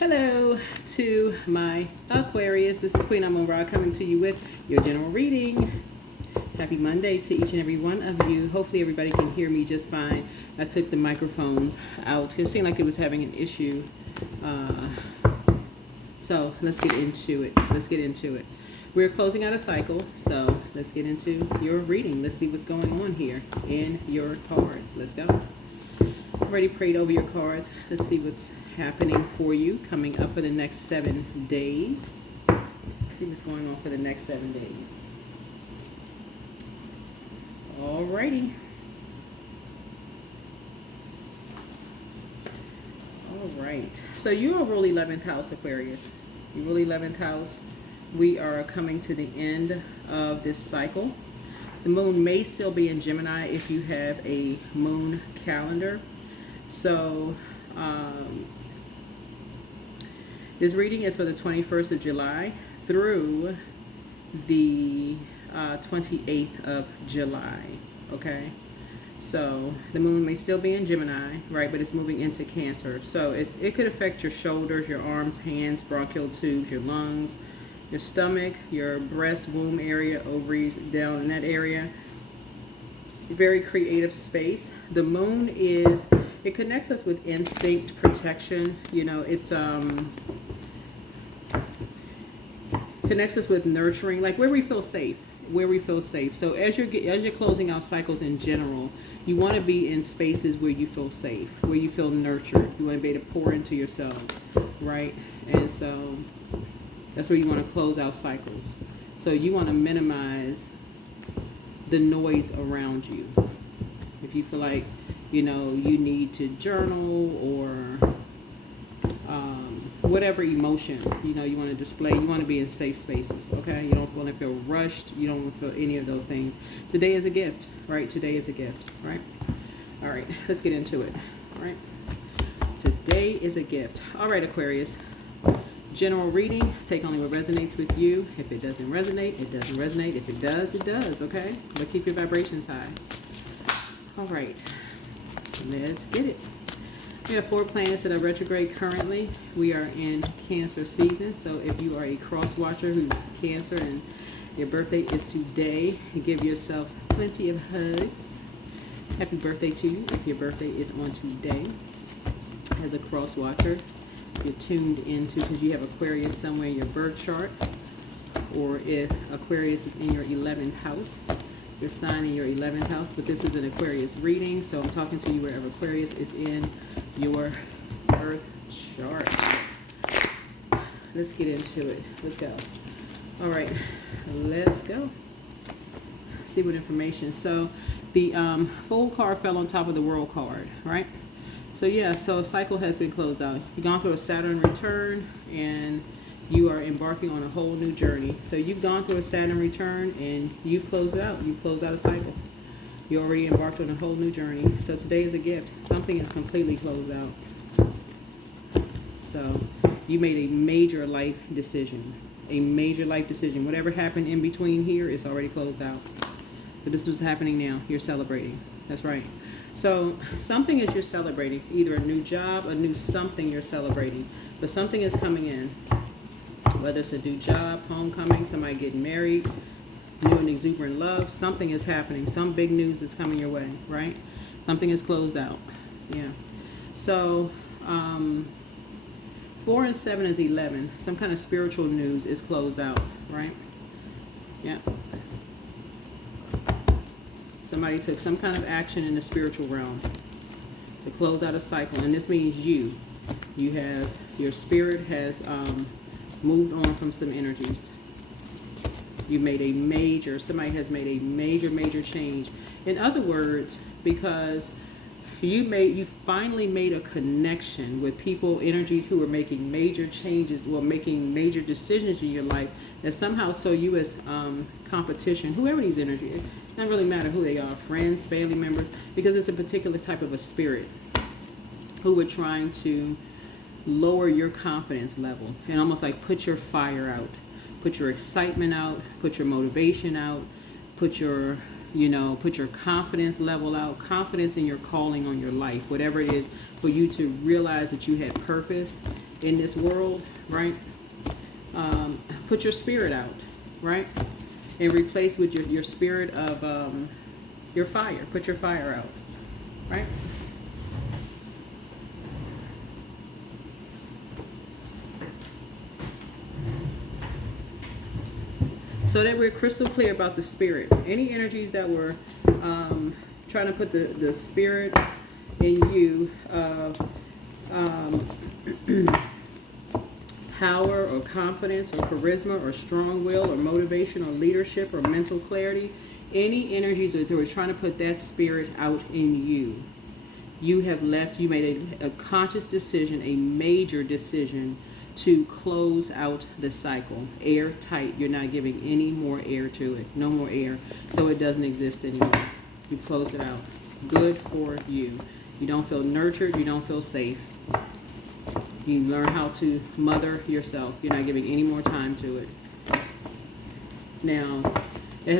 Hello to my Aquarius. This is Queen Amun Ra coming to you with your general reading. Happy Monday to each and every one of you. Hopefully everybody can hear me just fine. I took the microphones out. It seemed like it was having an issue. So let's get into it. We're closing out a cycle, so let's get into your reading. Let's see what's going on here in your cards. Let's go. Already prayed over your cards. Let's see what's happening for you coming up for the next 7 days. Let's see what's going on for the next 7 days. Alrighty. Alright. So you are rule 11th house, Aquarius. You rule 11th house. We are coming to the end of this cycle. The moon may still be in Gemini if you have a moon calendar. So this reading is for the 21st of July through the 28th of July. Okay, so the moon may still be in Gemini, right, but it's moving into Cancer. So it could affect your shoulders, your arms, hands, bronchial tubes, your lungs, your stomach, your breast, womb area, ovaries, down in that area. Very creative space. The moon it connects us with instinct, protection. You know, it connects us with nurturing, like where we feel safe. So as you're closing out cycles in general, you want to be in spaces where you feel safe, where you feel nurtured. You want to be able to pour into yourself, right? And so that's where you want to close out cycles. So you want to minimize the noise around you. If you feel like, you know, you need to journal or whatever emotion, you know, you want to display, you want to be in safe spaces, okay? You don't want to feel rushed. You don't want to feel any of those things. Today is a gift, right? Today is a gift, right? All right, let's get into it, all right? Today is a gift. All right, Aquarius. General reading, take only what resonates with you. If it doesn't resonate, it doesn't resonate. If it does, it does, okay? But keep your vibrations high. All right, let's get it. We have 4 planets that are retrograde currently. We are in Cancer season, so if you are a cross watcher who's Cancer and your birthday is today, give yourself plenty of hugs. Happy birthday to you if your birthday is on today. As a cross watcher, you're tuned into, because you have Aquarius somewhere in your birth chart, or if Aquarius is in your 11th house, your sign in your 11th house. But this is an Aquarius reading, so I'm talking to you wherever Aquarius is in your birth chart. Let's get into it. Let's go. All right, let's go. See what information. So the Fool card fell on top of the World card, right? So yeah, so a cycle has been closed out. You've gone through a Saturn return and you are embarking on a whole new journey. So you've gone through a Saturn return and you've closed it out. You've closed out a cycle. You already embarked on a whole new journey. So today is a gift. Something is completely closed out. So you made a major life decision. A major life decision. Whatever happened in between here is already closed out. So this is happening now. You're celebrating. That's right. So something is you're celebrating, either a new job, a new something you're celebrating, but something is coming in, whether it's a new job, homecoming, somebody getting married, new and exuberant love, something is happening, some big news is coming your way, right? Something is closed out, yeah. So 4 and 7 is 11, some kind of spiritual news is closed out, right? Yeah. Somebody took some kind of action in the spiritual realm to close out a cycle. And this means you have, your spirit has moved on from some energies. You made a major, somebody has made a major change. In other words, because you finally made a connection with people, energies who are making major changes or making major decisions in your life that somehow saw you as competition, whoever these energies, it doesn't really matter who they are, friends, family members, because it's a particular type of a spirit who were trying to lower your confidence level and almost like put your fire out, put your excitement out, put your motivation out, put your confidence level out, confidence in your calling on your life, whatever it is, for you to realize that you had purpose in this world, right? Put your spirit out, right? And replace with your spirit of your fire. Put your fire out, right? So that we're crystal clear about the spirit. Any energies that were trying to put the spirit in you of power or confidence or charisma or strong will or motivation or leadership or mental clarity, any energies that were trying to put that spirit out in you, you have left, you made a conscious decision, a major decision to close out the cycle. Airtight. You're not giving any more air to it. No more air. So it doesn't exist anymore. You closed it out. Good for you. You don't feel nurtured. You don't feel safe. You learn how to mother yourself. You're not giving any more time to it. Now, that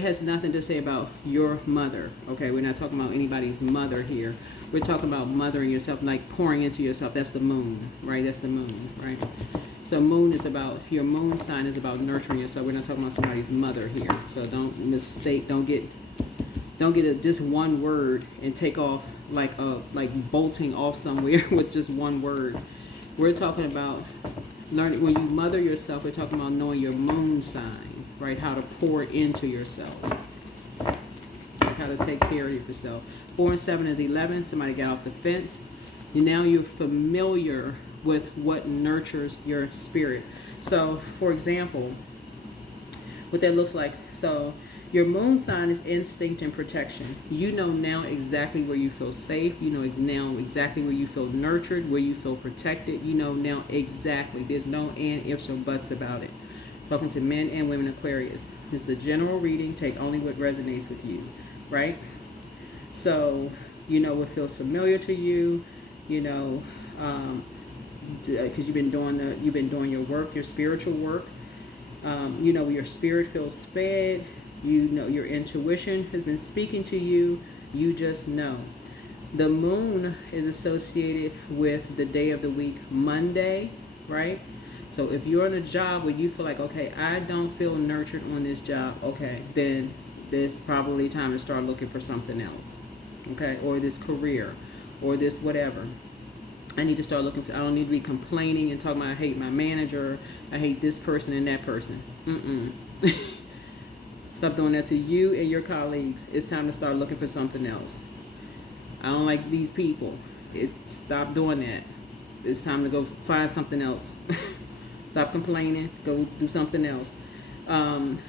has nothing to say about your mother. Okay, we're not talking about anybody's mother here. We're talking about mothering yourself, like pouring into yourself. That's the moon, right? That's the moon, right? So moon is about, your moon sign is about nurturing yourself. We're not talking about somebody's mother here. So don't mistake, don't get just one word and take off like bolting off somewhere with just one word. We're talking about learning, when you mother yourself, we're talking about knowing your moon sign, right? How to pour into yourself. How to take care of yourself. 4 and 7 is 11. Somebody got off the fence. Now you're familiar with what nurtures your spirit. So, for example, what that looks like. So, your moon sign is instinct and protection. You know now exactly where you feel safe. You know now exactly where you feel nurtured, where you feel protected. You know now exactly. There's no and, ifs, or buts about it. Talking to men and women Aquarius. This is a general reading. Take only what resonates with you, right? So, you know what feels familiar to you, you know, because you've been doing your work, your spiritual work. You know, your spirit feels fed. You know, your intuition has been speaking to you. You just know. The moon is associated with the day of the week, Monday, right? So if you're in a job where you feel like, okay, I don't feel nurtured on this job, okay, then there's probably time to start looking for something else, okay? Or this career, or this whatever. I need to start looking for, I don't need to be complaining and talking about I hate my manager, I hate this person and that person. Stop doing that to you and your colleagues. It's time to start looking for something else. I don't like these people. Stop doing that. It's time to go find something else. Stop complaining. Go do something else.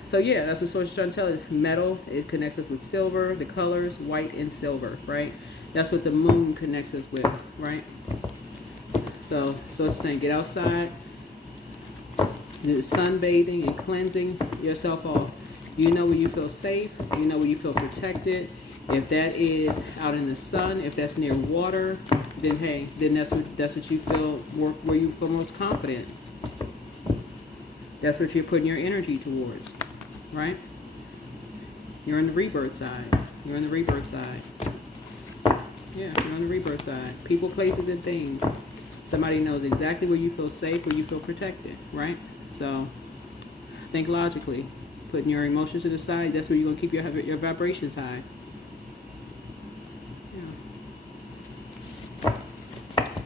So yeah, that's what Source is trying to tell us. Metal, it connects us with silver, the colors, white and silver, right? That's what the moon connects us with, right? So it's saying get outside, sunbathing and cleansing yourself off. You know where you feel safe. You know where you feel protected. If that is out in the sun, if that's near water, then hey, then that's what you feel, where you feel most confident. That's what you're putting your energy towards, right? You're on the rebirth side. You're on the rebirth side. Yeah, you're on the rebirth side. People, places, and things. Somebody knows exactly where you feel safe, where you feel protected, right? So think logically. Putting your emotions to the side, that's where you're going to keep your vibrations high. Yeah.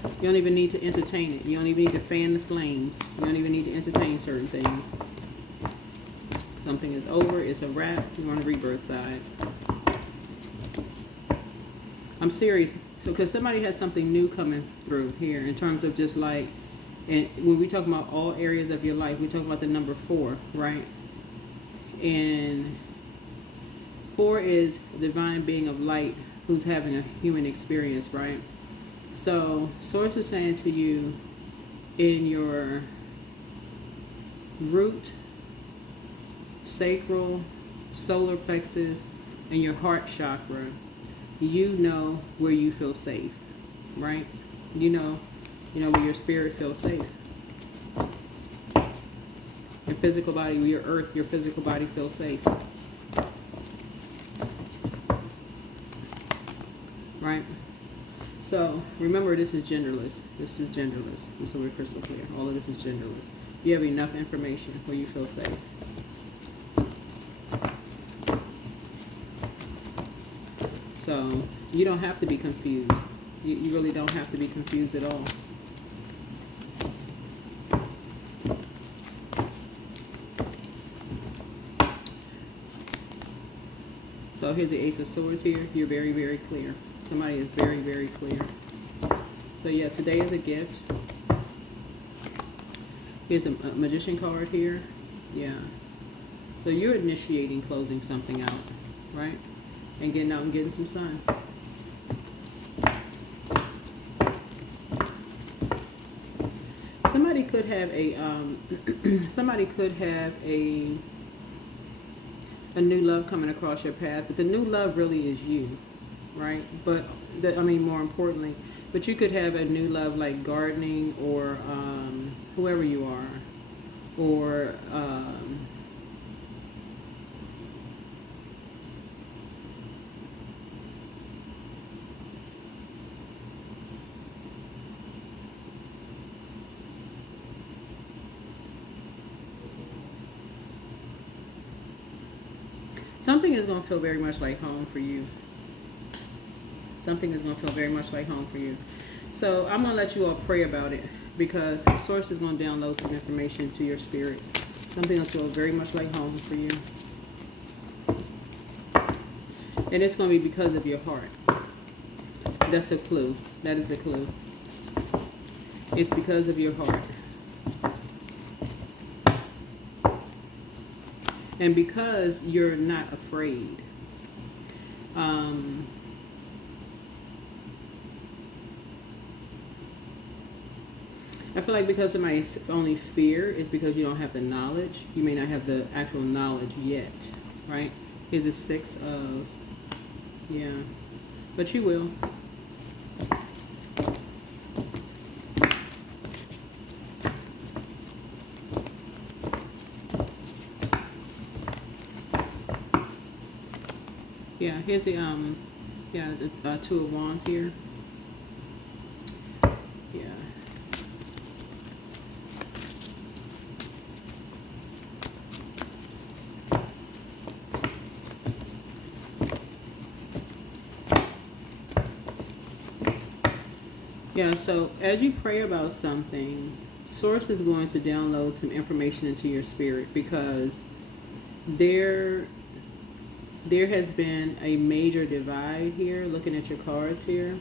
You don't even need to entertain it. You don't even need to fan the flames. You don't even need to entertain certain things. Something is over, it's a wrap, you're on the rebirth side. I'm serious. So, because somebody has something new coming through here in terms of just like, and when we talk about all areas of your life, we talk about the number 4, right? And 4 is a divine being of light who's having a human experience, right? So Source is saying to you, in your root, sacral, solar plexus, and your heart chakra, you know where you feel safe, right? You know where your spirit feels safe. Your physical body, your earth, your physical body feels safe. Right? So remember, this is genderless. This is genderless. And so we're crystal clear. All of this is genderless. You have enough information where you feel safe. So you don't have to be confused. You really don't have to be confused at all. So here's the Ace of Swords here. You're very, very clear. Somebody is very, very clear. So yeah, today is a gift. Here's a Magician card here. Yeah. So you're initiating closing something out, right? And getting out and getting some sun. Somebody could have a a new love coming across your path, but the new love really is you, right? But more importantly, but you could have a new love like gardening or whoever you are, or something is going to feel very much like home for you. Something is going to feel very much like home for you. So I'm going to let you all pray about it, because the source is going to download some information to your spirit. Something will feel very much like home for you. And it's going to be because of your heart. That's the clue. That is the clue. It's because of your heart. And because you're not afraid. I feel like because somebody's only fear is because you don't have the knowledge. You may not have the actual knowledge yet, right? Here's a 6 of, yeah, but you will. Yeah, here's the the 2 of Wands here. Yeah. Yeah, so as you pray about something, Source is going to download some information into your spirit, because there has been a major divide here, looking at your cards here.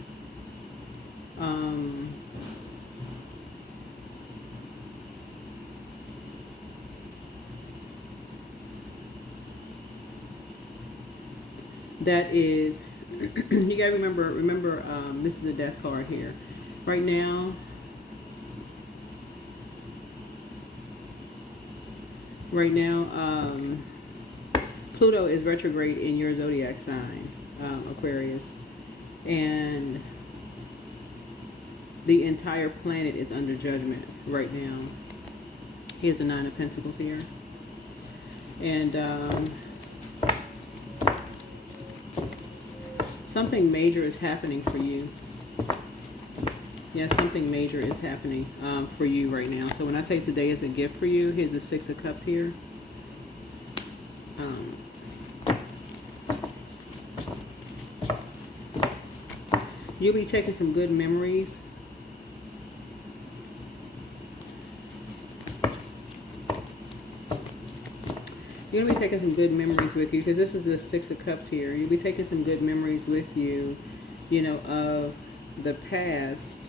That is, you gotta remember, this is a death card here. Right now, Pluto is retrograde in your zodiac sign, Aquarius, and the entire planet is under judgment right now. Here's the 9 of Pentacles here, and something major is happening for you. Yeah, something major is happening for you right now. So when I say today is a gift for you, here's the 6 of Cups here. You'll be taking some good memories. You're going to be taking some good memories with you, because this is the 6 of Cups here. You'll be taking some good memories with you, you know, of the past.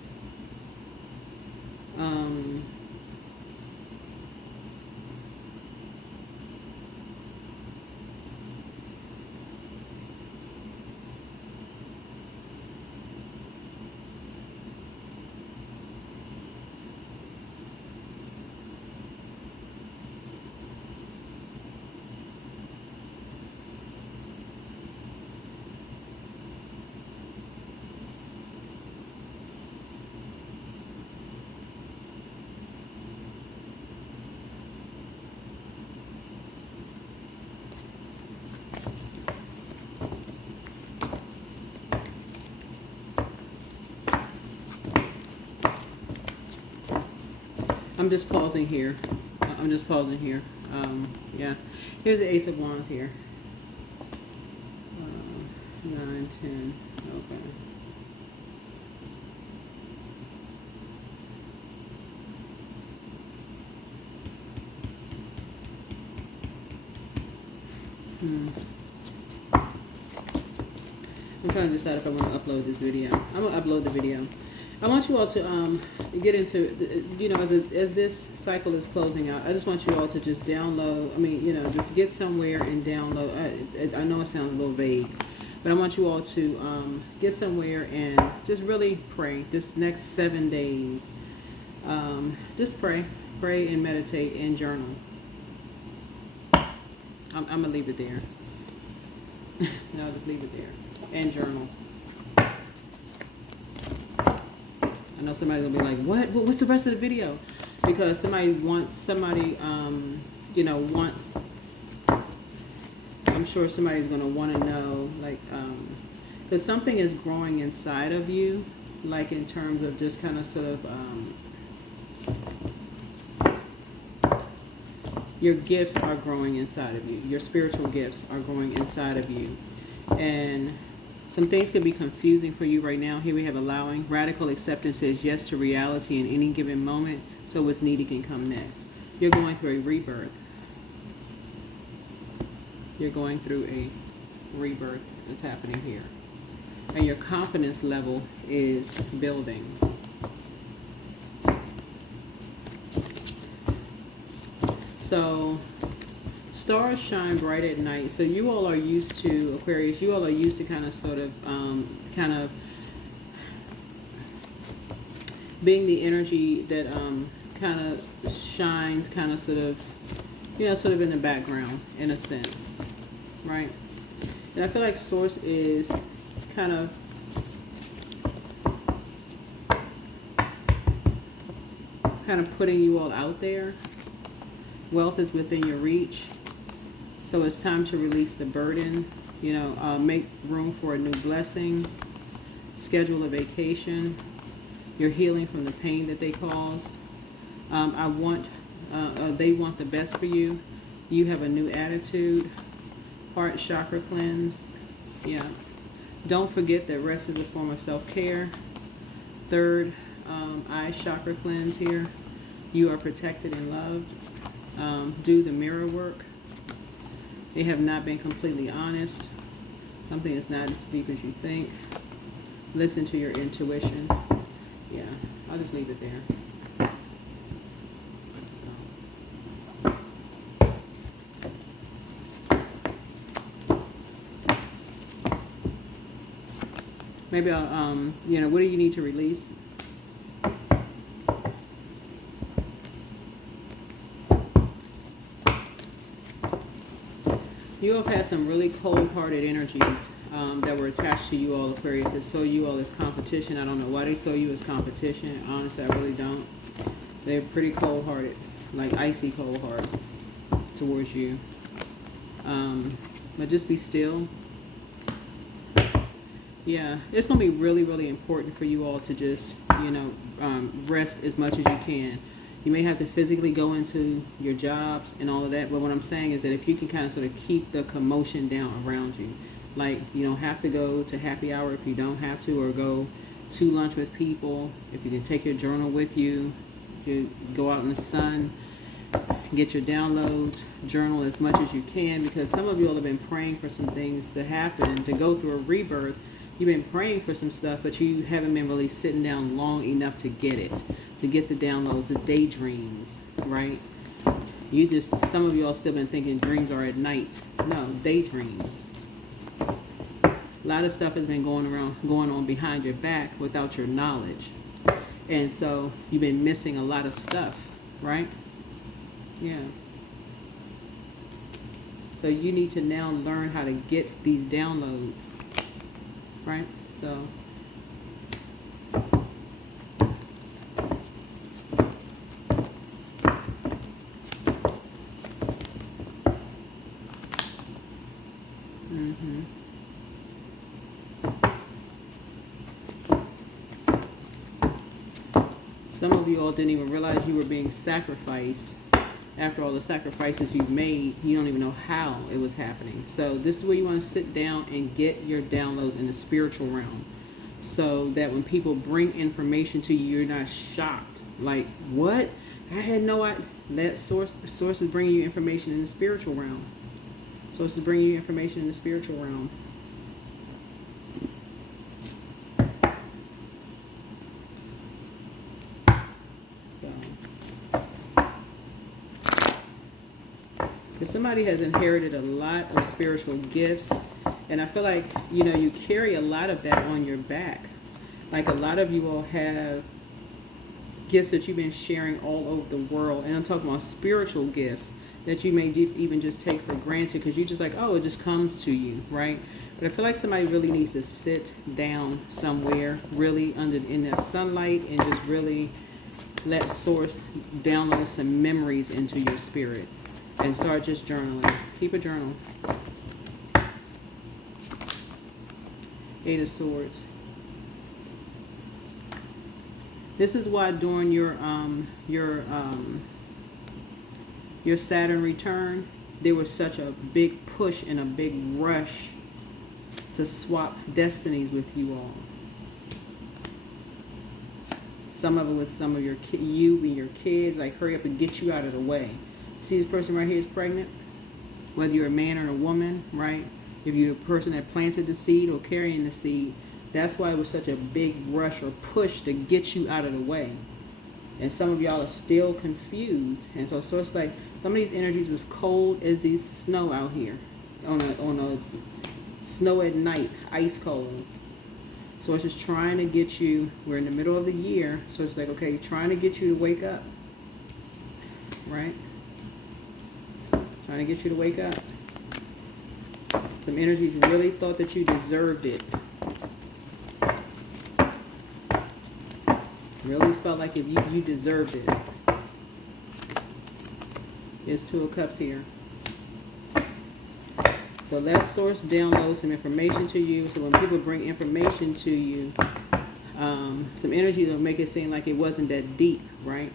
I'm just pausing here. I'm just pausing here. Yeah. Here's the Ace of Wands here. 9, 10. Okay. I'm trying to decide if I want to upload this video. I'm going to upload the video. I want you all to get into, you know, as this cycle is closing out, I just want you all to just download, I mean, you know, just get somewhere and download. I know it sounds a little vague, but I want you all to get somewhere and just really pray this next 7 days. Just pray and meditate and journal. I'm going to leave it there. No, I'll just leave it there. And journal. I know somebody's gonna be like, what? What's the rest of the video? Because somebody, you know, wants. I'm sure somebody's gonna want to know, like, because something is growing inside of you, like in terms of just kind of sort of. Your gifts are growing inside of you. Your spiritual gifts are growing inside of you, and some things could be confusing for you right now. Here we have allowing. Radical acceptance says yes to reality in any given moment, so what's needed can come next. You're going through a rebirth. You're going through a rebirth that's happening here. And your confidence level is building. So stars shine bright at night. So you all are used to, Aquarius, you all are used to kind of sort of being the energy that kind of shines kind of sort of, you know, sort of in the background in a sense, right? And I feel like Source is kind of putting you all out there. Wealth is within your reach. So it's time to release the burden, you know, make room for a new blessing, schedule a vacation. You're healing from the pain that they caused. They want the best for you. You have a new attitude. Heart chakra cleanse. Yeah. Don't forget that rest is a form of self-care. Third, eye chakra cleanse here. You are protected and loved. Do the mirror work. They have not been completely honest. Something is not as deep as you think. Listen to your intuition. Yeah, I'll just leave it there. So. Maybe I'll, you know, what do you need to release? You all have had some really cold-hearted energies that were attached to you all, Aquarius, that saw you all as competition. I don't know why they saw you as competition. Honestly, I really don't. They're pretty cold-hearted, like icy cold-hearted towards you. But just be still. Yeah, it's going to be really, really important for you all to just, you know, rest as much as you can. You may have to physically go into your jobs and all of that, but what I'm saying is that if you can kind of sort of keep the commotion down around you, like you don't have to go to happy hour if you don't have to, or go to lunch with people. If you can take your journal with you, you go out in the sun, get your downloads, journal as much as you can, because some of you all have been praying for some things to happen, to go through a rebirth. You've been praying for some stuff, but you haven't been really sitting down long enough to get it, to get the downloads, the daydreams, right? You just, some of you all still been thinking dreams are at night. No, daydreams. A lot of stuff has been going on behind your back without your knowledge. And so you've been missing a lot of stuff, right? Yeah. So you need to now learn how to get these downloads. Right? So Some of you all didn't even realize you were being sacrificed. After all the sacrifices you've made, you don't even know how it was happening. So this is where you want to sit down and get your downloads in the spiritual realm, so that when people bring information to you, you're not shocked. Like, what? I had no idea. That sources bringing you information in the spiritual realm. Sources bringing you information in the spiritual realm. So, if somebody has inherited a lot of spiritual gifts, and I feel like, you know, you carry a lot of that on your back. Like, a lot of you all have gifts that you've been sharing all over the world. And I'm talking about spiritual gifts that you may even just take for granted because you're just like, oh, it just comes to you, right? But I feel like somebody really needs to sit down somewhere, really in that sunlight, and just really let source download some memories into your spirit and start just journaling. Keep a journal. Eight of Swords. This is why during your Saturn return, there was such a big push and a big rush to swap destinies with you all. Some of it with some of you and your kids, like, hurry up and get you out of the way. See, this person right here is pregnant, whether you're a man or a woman, right? If you're the person that planted the seed or carrying the seed, that's why it was such a big rush or push to get you out of the way. And some of y'all are still confused. And so it's like some of these energies was cold as these snow out here on a snow at night, ice cold. So it's just trying to get you, we're in the middle of the year, so it's like, okay, trying to get you to wake up, right? Trying to get you to wake up. Some energies really thought that you deserved it. Really felt like if you deserved it. There's Two of Cups here. So let source download some information to you. So when people bring information to you, some energy will make it seem like it wasn't that deep, right?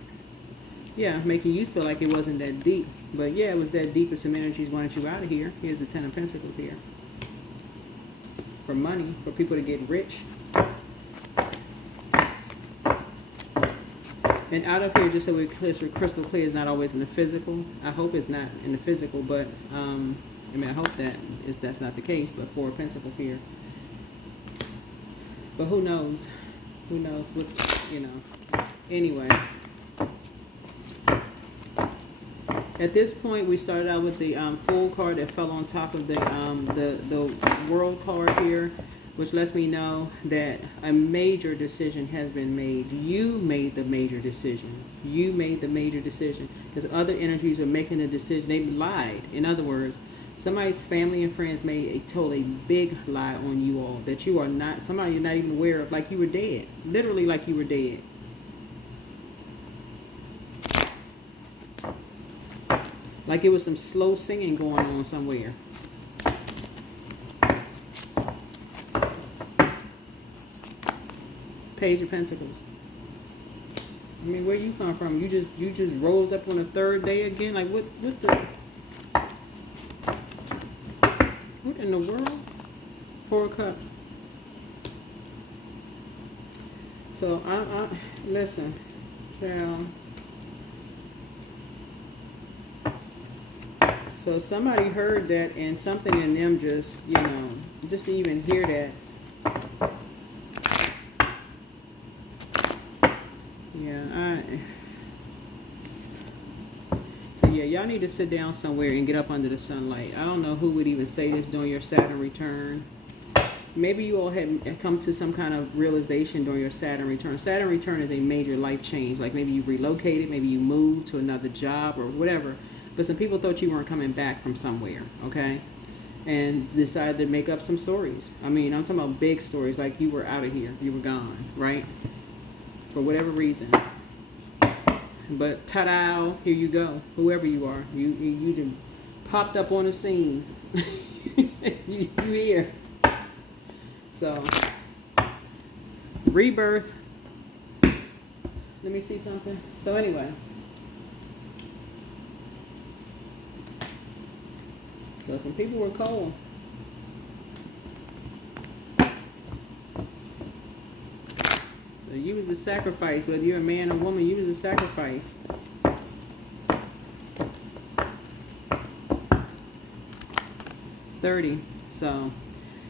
Yeah, making you feel like it wasn't that deep. But yeah, it was that deep if some energies wanted you out of here. Here's the Ten of Pentacles here. For money, for people to get rich. And out of here, just so we're crystal clear, is not always in the physical. I hope it's not in the physical, but I mean, I hope that's not the case. But Four of Pentacles here. But who knows? Who knows what's, you know? Anyway, at this point, we started out with the Fool card that fell on top of the World card here, which lets me know that a major decision has been made. You made the major decision. You made the major decision. Because other energies are making a decision. They lied. In other words, somebody's family and friends told a big lie on you all. That you are not, somebody you're not even aware of, like you were dead. Literally like you were dead. Like it was some slow singing going on somewhere. Page of Pentacles. I mean, where you come from? You just rose up on the third day again? Like what in the world? Four of Cups. So I listen, child. So somebody heard that, and something in them just, you know, just to even hear that. So yeah, y'all need to sit down somewhere and get up under the sunlight. I don't know who would even say this during your Saturn return. Maybe you all had come to some kind of realization during your Saturn return. Saturn return is a major life change. Like maybe you relocated, maybe you moved to another job or whatever. But some people thought you weren't coming back from somewhere, okay? And decided to make up some stories. I mean, I'm talking about big stories, like you were out of here, you were gone, right? For whatever reason. But ta-da, here you go. Whoever you are, you just popped up on the scene. you here. So, rebirth. Let me see something. So anyway. So some people were cold. So you was a sacrifice. Whether you're a man or woman, you was a sacrifice. So,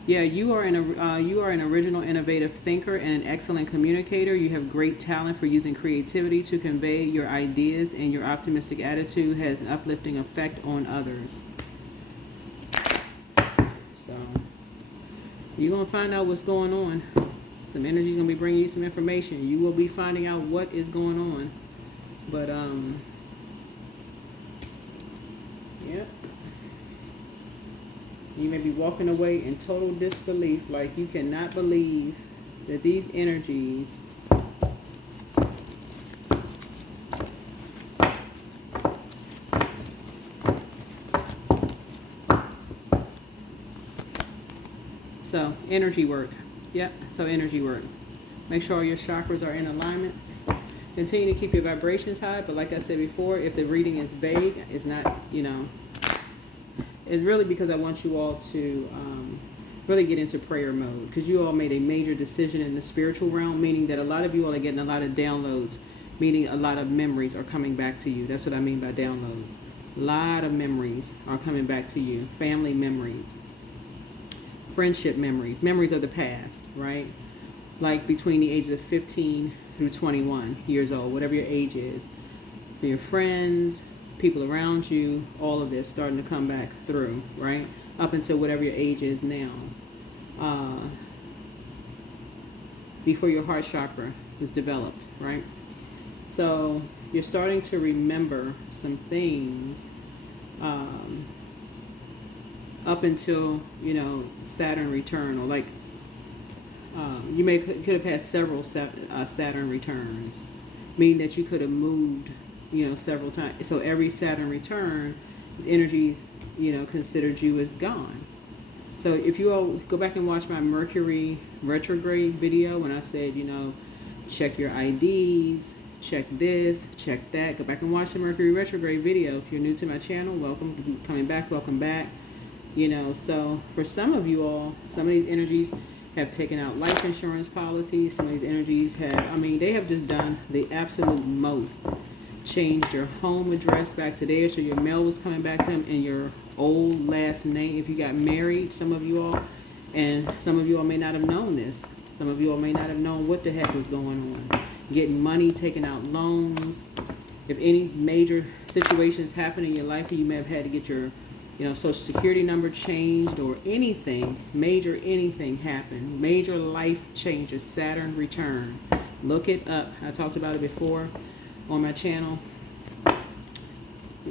yeah, you are an original, innovative thinker and an excellent communicator. You have great talent for using creativity to convey your ideas, and your optimistic attitude has an uplifting effect on others. So, you're gonna find out what's going on. Some energy is gonna be bringing you some information. You will be finding out what is going on. But yep. You may be walking away in total disbelief, like you cannot believe that these energies so energy work. Yep, so energy work. Make sure all your chakras are in alignment. Continue to keep your vibrations high, but like I said before, if the reading is vague, it's not, it's really because I want you all to really get into prayer mode, because you all made a major decision in the spiritual realm, meaning that a lot of you all are getting a lot of downloads, meaning a lot of memories are coming back to you. That's what I mean by downloads. A lot of memories are coming back to you. Family memories, friendship memories, memories of the past, right? Like between the ages of 15 through 21 years old, whatever your age is. For your friends, people around you, all of this starting to come back through, right? Up until whatever your age is now. Before your heart chakra was developed, right? So you're starting to remember some things up until, Saturn return, or like you could have had several Saturn returns, meaning that you could have moved, several times. So every Saturn return, his energies, considered you as gone. So if you all go back and watch my Mercury retrograde video, when I said, check your IDs, check this, check that, go back and watch the Mercury retrograde video. If you're new to my channel, welcome, coming back, welcome back. So for some of you all, some of these energies have taken out life insurance policies. Some of these energies they have just done the absolute most. Changed your home address back to there, so your mail was coming back to them, and your old last name. If you got married, some of you all, and some of you all may not have known this. Some of you all may not have known what the heck was going on. Getting money, taking out loans. If any major situations happen in your life, you may have had to get your social security number changed, or anything happened. Major life changes, Saturn return. Look it up. I talked about it before on my channel.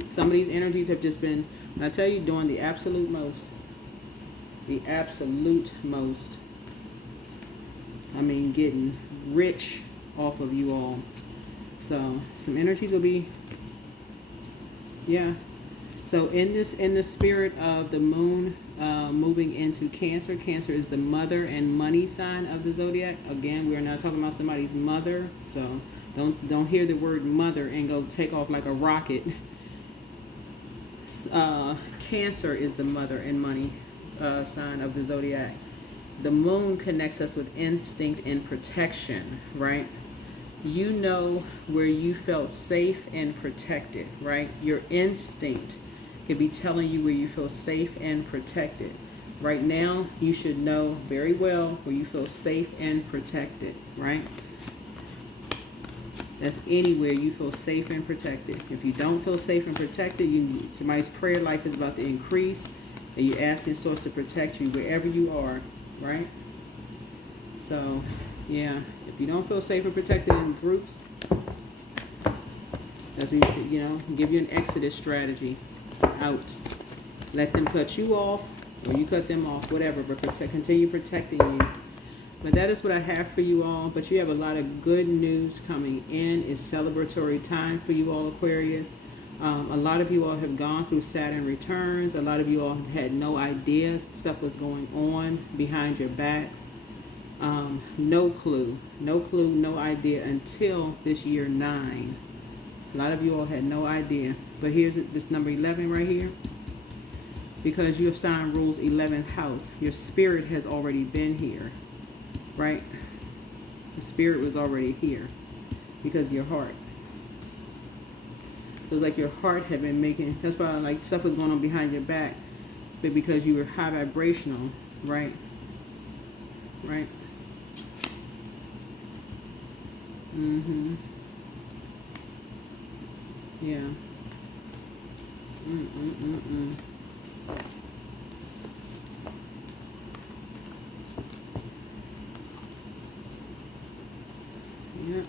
Some of these energies have just been, when I tell you, doing the absolute most. The absolute most. Getting rich off of you all. So some energies will be, yeah. So in the spirit of the moon moving into Cancer, Cancer is the mother and money sign of the zodiac. Again, we're not talking about somebody's mother, so don't hear the word mother and go take off like a rocket. Cancer is the mother and money sign of the zodiac. The moon connects us with instinct and protection, right? You know where you felt safe and protected, right? Your instinct could be telling you where you feel safe and protected. Right now, you should know very well where you feel safe and protected, right? That's anywhere you feel safe and protected. If you don't feel safe and protected, somebody's prayer life is about to increase, and you're asking Source to protect you wherever you are, right? So, yeah, if you don't feel safe and protected in groups, that's when you give you an exodus strategy. Out. Let them cut you off, or you cut them off, whatever, but continue protecting you. But that is what I have for you all. But you have a lot of good news coming in. It's celebratory time for you all, Aquarius. A lot of you all have gone through Saturn returns. A lot of you all had no idea stuff was going on behind your backs. No clue, no idea until this year 9. A lot of you all had no idea. But here's this number 11 right here. Because your sign rules 11th house, your spirit has already been here, right? The spirit was already here because of your heart. So it's like your heart had been making, that's why like stuff was going on behind your back, but because you were high vibrational, right? Right? Mm-hmm. Yeah. Mm-mm-mm-mm. Yep.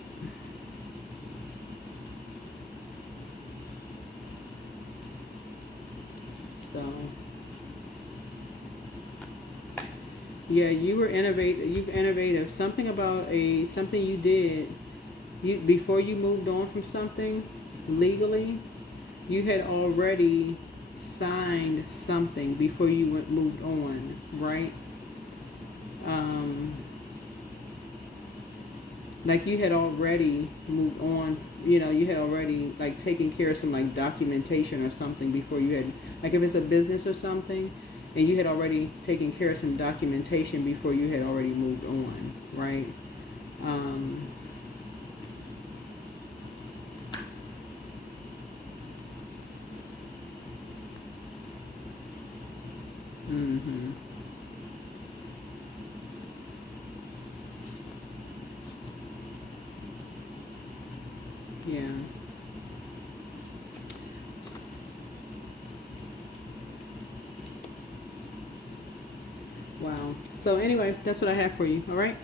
So, yeah, you were innovative. You're innovative. Something about something you did. You before you moved on from something legally, you had already signed something before you moved on, right? Like you had already moved on, you know, you had already like taken care of some like documentation or something before you had, like if it's a business or something, and you had already taken care of some documentation before you had already moved on, right? Mm-hmm. Yeah. Wow. So anyway, that's what I have for you. All right.